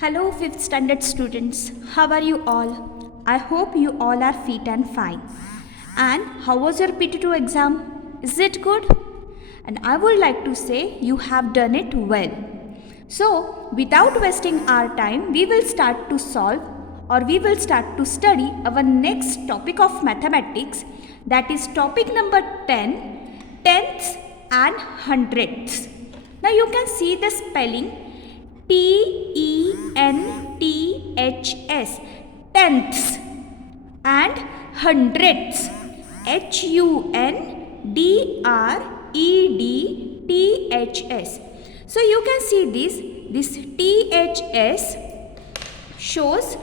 Hello, 5th standard students. How are you all? I hope you all are fit and fine. And how was your PT2 exam? Is it good? And I would like to say you have done it well. So, without wasting our time, we will start to solve or we will start to study our next topic of mathematics, that is topic number 10, tenths and hundredths. Now you can see the spelling tenths, tenths, and hundredths, hundredths. So you can see this ths shows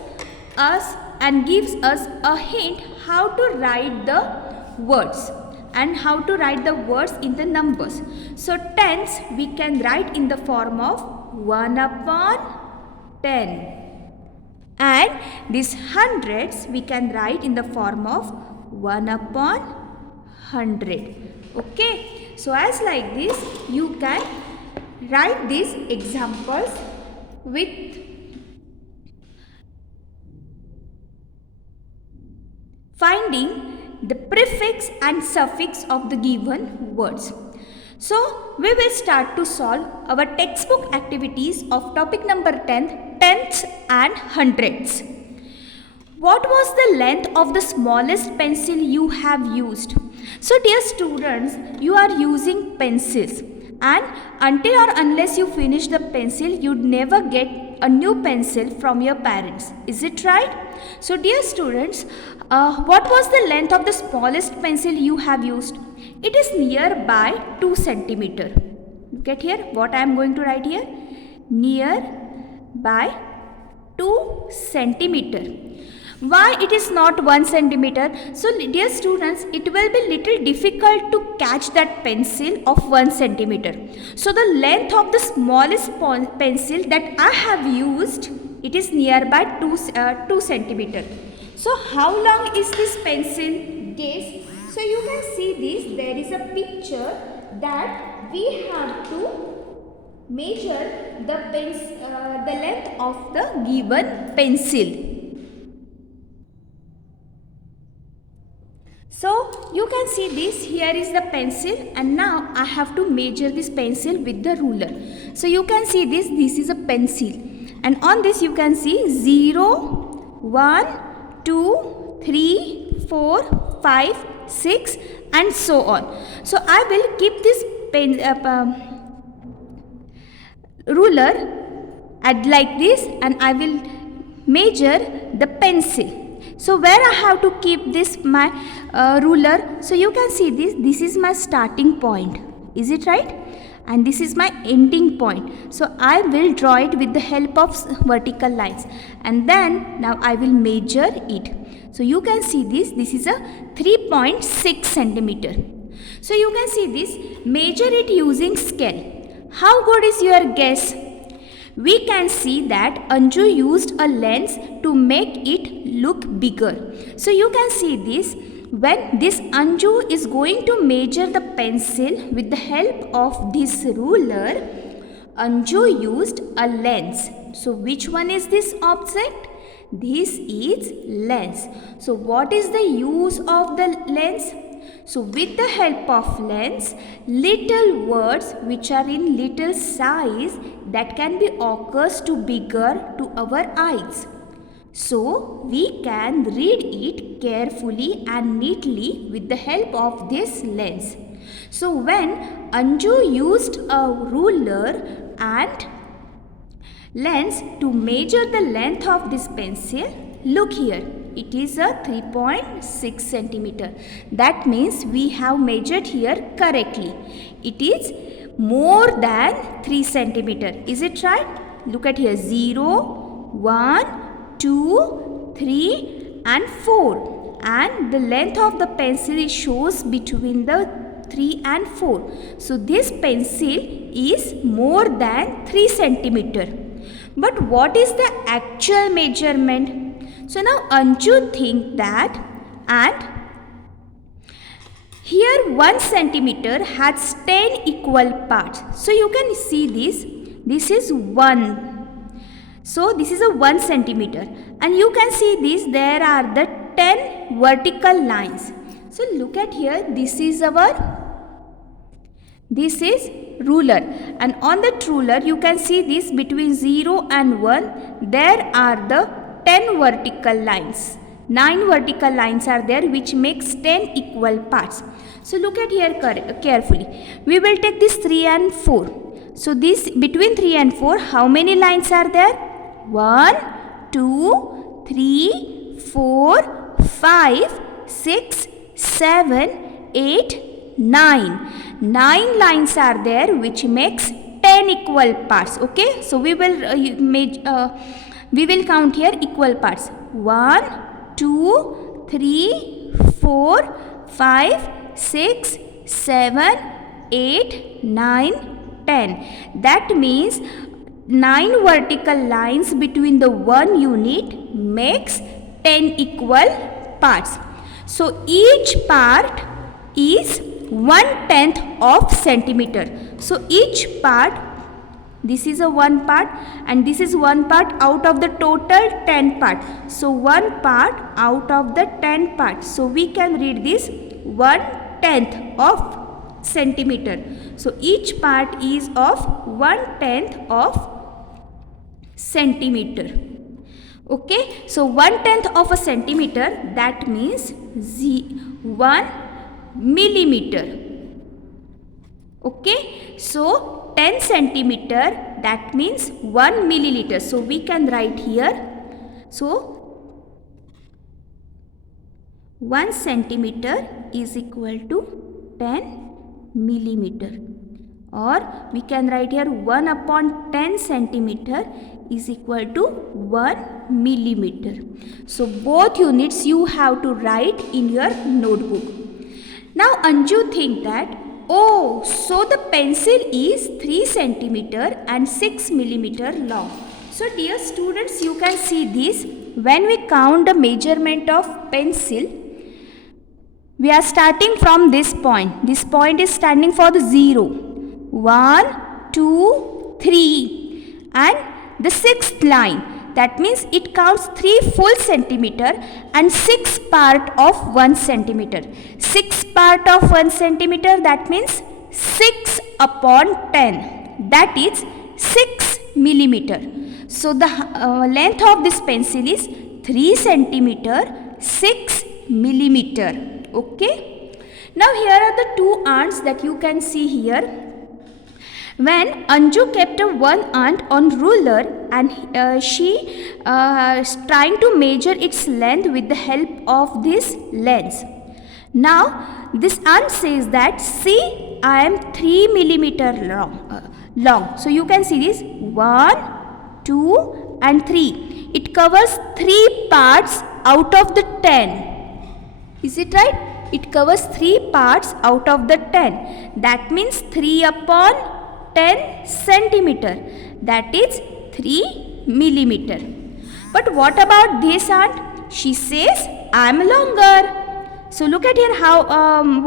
us and gives us a hint how to write the words and how to write the words in the numbers. So tenths we can write in the form of 1/10, and these hundreds we can write in the form of 1/100. Okay, so as like this you can write these examples with finding the prefix and suffix of the given words. So, we will start to solve our textbook activities of topic number 10, tenths and hundredths. What was the length of the smallest pencil you have used? So, dear students, you are using pencils, and until or unless you finish the pencil, you'd never get a new pencil from your parents. Is it right? So, dear students, what was the length of the smallest pencil you have used? It is nearby 2 centimeter. Look at here what I am going to write here. Near by 2 centimeter. Why it is not 1 centimeter? So dear students, it will be little difficult to catch that pencil of 1 centimeter. So the length of the smallest pencil that I have used, it is nearby 2 centimeter. So how long is this pencil? Guess. So you can see this, there is a picture that we have to measure the length of the given pencil. So you can see this, here is the pencil, and now I have to measure this pencil with the ruler. So you can see this is a pencil, and on this you can see 0, 1, 2, 3, 4, 5, 6 and so on. So I will keep this ruler at like this, and I will measure the pencil. So where I have to keep this my ruler? So you can see this is my starting point. Is it right? And this is my ending point. So I will draw it with the help of vertical lines, and then now I will measure it. So you can see this is a 3.6 centimeter. So you can see this, measure it using scale. How good is your guess? We can see that Anju used a lens to make it look bigger. So you can see this, when this Anju is going to measure the pencil with the help of this ruler, Anju used a lens. So which one is this object? This is lens. So what is the use of the lens? So with the help of lens, little words which are in little size that can be occurs to bigger to our eyes. So we can read it carefully and neatly with the help of this lens. So when Anju used a ruler and lens to measure the length of this pencil, look here, it is a 3.6 centimeter. That means we have measured here correctly. It is more than 3 centimeter. Is it right? Look at here, 0, 1, 2, 3 and 4. And the length of the pencil shows between the 3 and 4. So this pencil is more than 3 centimeter. But what is the actual measurement? So now Anju think that, and here 1 centimeter has 10 equal parts. So you can see this is 1. So this is a 1 centimeter, and you can see this, there are the 10 vertical lines. So look at here, this is ruler, and on that ruler you can see this, between 0 and 1 there are the 10 vertical lines. 9 vertical lines are there, which makes 10 equal parts. So look at here carefully. We will take this 3 and 4. So this, between 3 and 4, how many lines are there? 1, 2, 3, 4, 5, 6, 7, 8, 9. 9 lines are there, which makes 10 equal parts. Okay, so we will count here equal parts. 1, 2, 3, 4, 5, 6, 7, 8, 9, 10. That means 9 vertical lines between the one unit makes 10 equal parts. So each part is 1/10 of centimeter. So each part, this is a one part and this is one part out of the total 10 part. So one part out of the 10 parts. So we can read this 1/10 of centimeter. So each part is of 1/10 of centimeter. Okay, so 1/10 of a centimeter, that means 1 millimeter. Okay, so 10 centimeter, that means 1 milliliter. So we can write here, so 1 centimeter is equal to 10 millimeter, or we can write here 1 upon 10 centimeter is equal to 1 millimeter. So both units you have to write in your notebook. Now Anju think that, oh, so the pencil is 3 centimeter and 6 millimeter long. So dear students, you can see this. When we count the measurement of pencil, we are starting from this point. This point is standing for the 0. 1, 2, 3. And the 6th line, that means it counts 3 full centimeter and 6 part of 1 centimeter. 6 part of 1 centimeter, that means 6 upon 10. That is 6 millimeter. So the length of this pencil is 3 centimeter, 6 millimeter. Okay. Now here are the two ants that you can see here. When Anju kept one ant on ruler and she trying to measure its length with the help of this lens. Now this ant says that, see, I am 3 millimeter long. So you can see this 1, 2 and 3. It covers 3 parts out of the 10. Is it right? It covers 3 parts out of the 10. That means 3 upon 10 centimeter. That is 3 millimeter. But what about this ant? She says, I am longer. So look at here how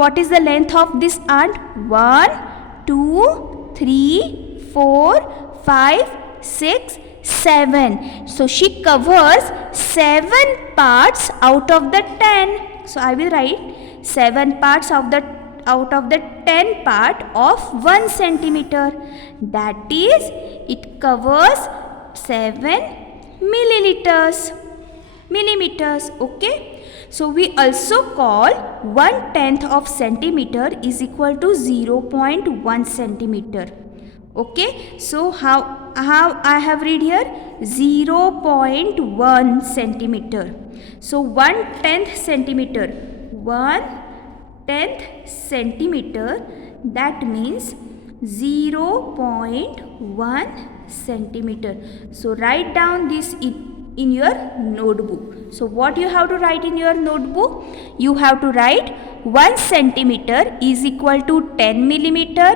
what is the length of this ant? 1, 2, 3, 4, 5, 6, 7. So she covers 7 parts out of the 10. So I will write 7 parts out of the 10 part of 1 centimeter. That is, it covers 7 millimeters. Okay. So we also call 1/10 of centimeter is equal to 0.1 centimeter. Okay. So how I have read here 0.1 centimeter. So 1/10 centimeter. 1/10 centimeter, that means 0.1 centimeter. So write down this in your notebook. So what you have to write in your notebook? You have to write 1 centimeter is equal to 10 millimeter.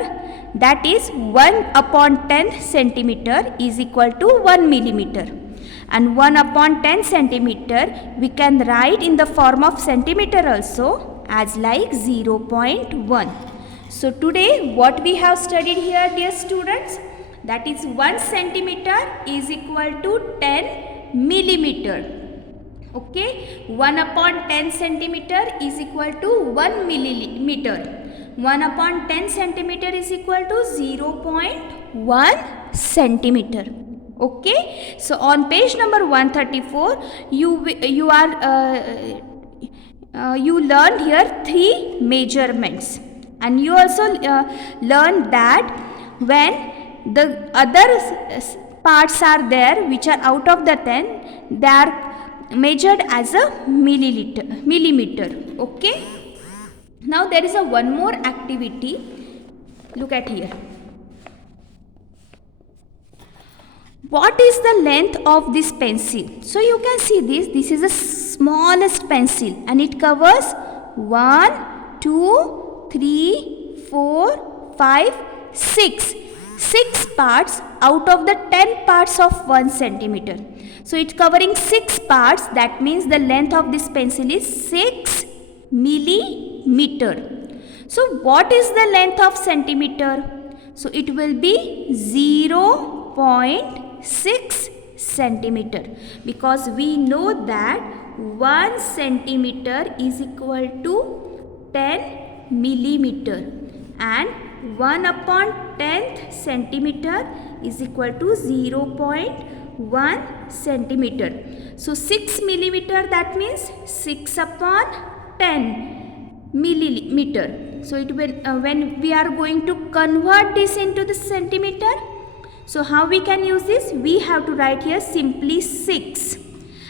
That is 1 upon 10 centimeter is equal to 1 millimeter. And 1 upon 10 centimeter we can write in the form of centimeter also, as like 0.1. So today what we have studied here, dear students? that is 1 centimeter is equal to 10 millimeter. Okay, 1 upon 10 centimeter is equal to 1 millimeter. 1 upon 10 centimeter is equal to 0.1 centimeter. Okay, so on page number 134 you learned here 3 measurements, and you also learned that when the other parts are there which are out of the 10, they are measured as a millimeter. Okay, now there is one more activity. Look at here. What is the length of this pencil? So you can see this is the smallest pencil, and it covers 1, 2, 3, 4, 5, 6 parts out of the 10 parts of 1 centimeter. So it's covering 6 parts. That means the length of this pencil is 6 millimeter. So what is the length of centimeter? So it will be 0.6 centimeter, because we know that 1 centimeter is equal to 10 millimeter, and 1 upon 10th centimeter is equal to 0.1 centimeter. So 6 millimeter, that means 6 upon 10 millimeter. So it will when we are going to convert this into the centimeter, so how we can use this? We have to write here simply 6.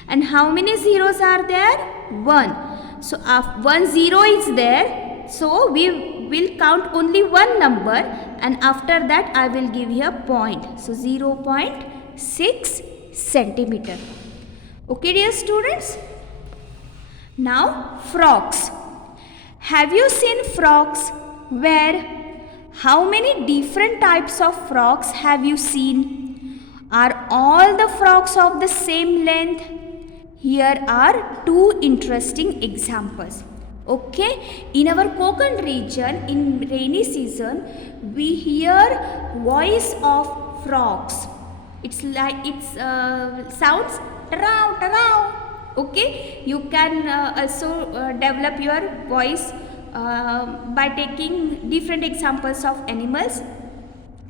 And how many zeros are there? 1. So 1 zero is there. So we will count only one number, and after that I will give here point. So 0.6 centimeter. Okay, dear students. Now frogs. Have you seen frogs? Where? How many different types of frogs have you seen? Are all the frogs of the same length? Here are 2 interesting examples. Okay, in our Konkan region, in rainy season, we hear voice of frogs. It's like sounds tarau tarau. Okay, you can also develop your voice by taking different examples of animals.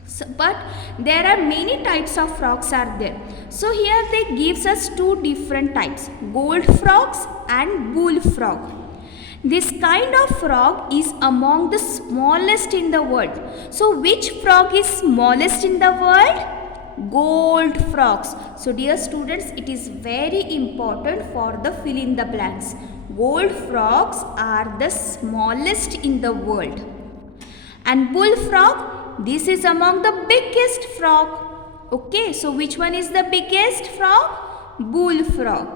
So, but there are many types of frogs are there. So here they gives us 2 different types, gold frogs and bullfrog. This kind of frog is among the smallest in the world. So which frog is smallest in the world? Gold frogs. So dear students, it is very important for the fill in the blanks. Gold frogs are the smallest in the world. And bullfrog, this is among the biggest frog. Okay, so which one is the biggest frog? Bullfrog.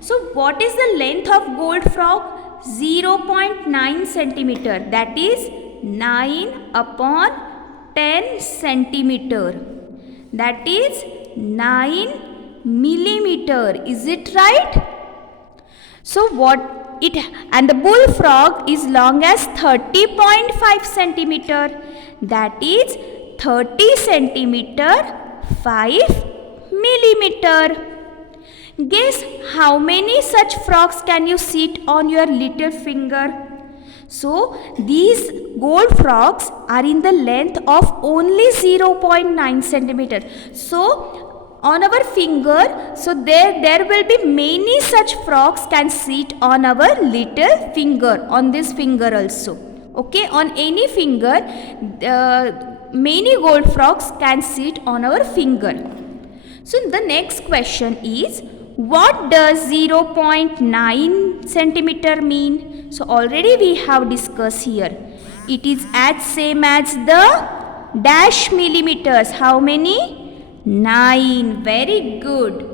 So what is the length of gold frog? 0.9 centimeter. That is 9 upon 10 centimeter. That is 9 millimeter. Is it right? So and the bullfrog is long as 30.5 centimeter. That is 30 centimeter 5 millimeter. Guess how many such frogs can you sit on your little finger? So these gold frogs are in the length of only 0.9 centimeter. So on our finger, so there will be many such frogs can sit on our little finger, on this finger also. Okay, on any finger, many gold frogs can sit on our finger. So the next question is, what does 0.9 centimeter mean? So already we have discussed here. It is as same as the dash millimeters. How many? 9. Very good.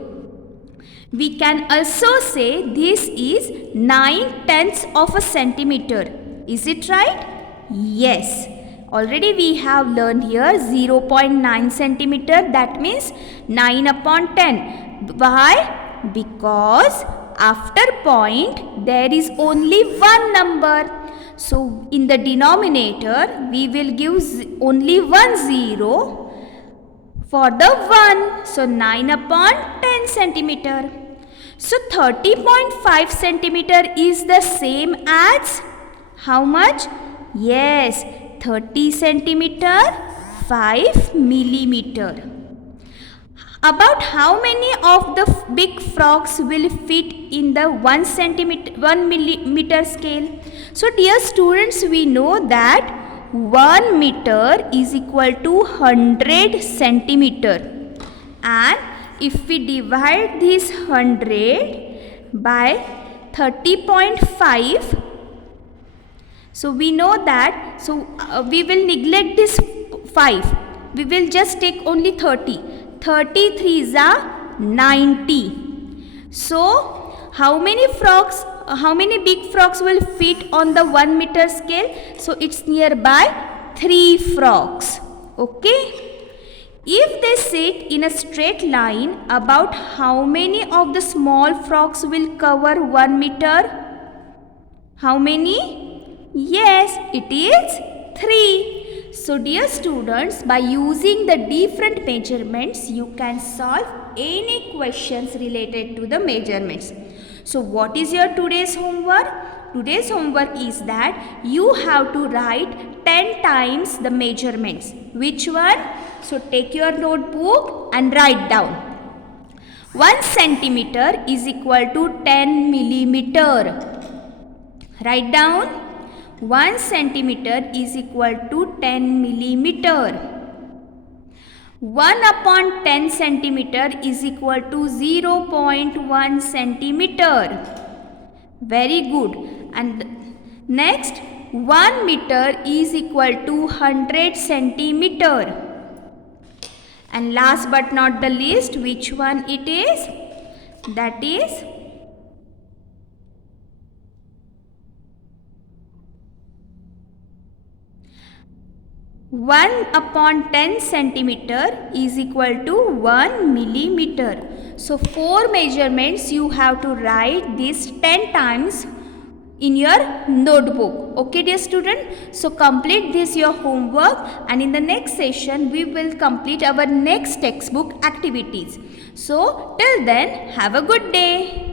We can also say this is 9/10 of a centimeter. Is it right? Yes. Already we have learned here 0.9 centimeter. That means 9 upon 10. Why? Because after point there is only one number. So in the denominator we will give only one zero. for the 1. So 9 upon 10 centimeter. So 30.5 centimeter is the same as how much? Yes, 30 centimeter 5 millimeter. About how many of the big frogs will fit in the 1 millimeter scale? So dear students, we know that 1 meter is equal to 100 centimeter, and if we divide this 100 by 30.5, so we know that, we will neglect this 5, we will just take only 30. 33 is 90. So how many big frogs will fit on the 1 meter scale? So it's nearby 3 frogs. Okay. If they sit in a straight line, about how many of the small frogs will cover 1 meter? How many? Yes, it is 3. So dear students, by using the different measurements, you can solve any questions related to the measurements. So what is your today's homework? Today's homework is that you have to write 10 times the measurements. Which one? So take your notebook and write down. 1 centimeter is equal to 10 millimeter. Write down. 1 centimeter is equal to 10 millimeter. 1 upon 10 centimeter is equal to 0.1 centimeter. Very good. And next, 1 meter is equal to 100 centimeter. And last but not the least, which one it is? That is 1 upon 10 centimeter is equal to 1 millimeter. So 4 measurements you have to write this 10 times in your notebook. Okay dear student, so complete this your homework, and in the next session we will complete our next textbook activities. So till then, have a good day.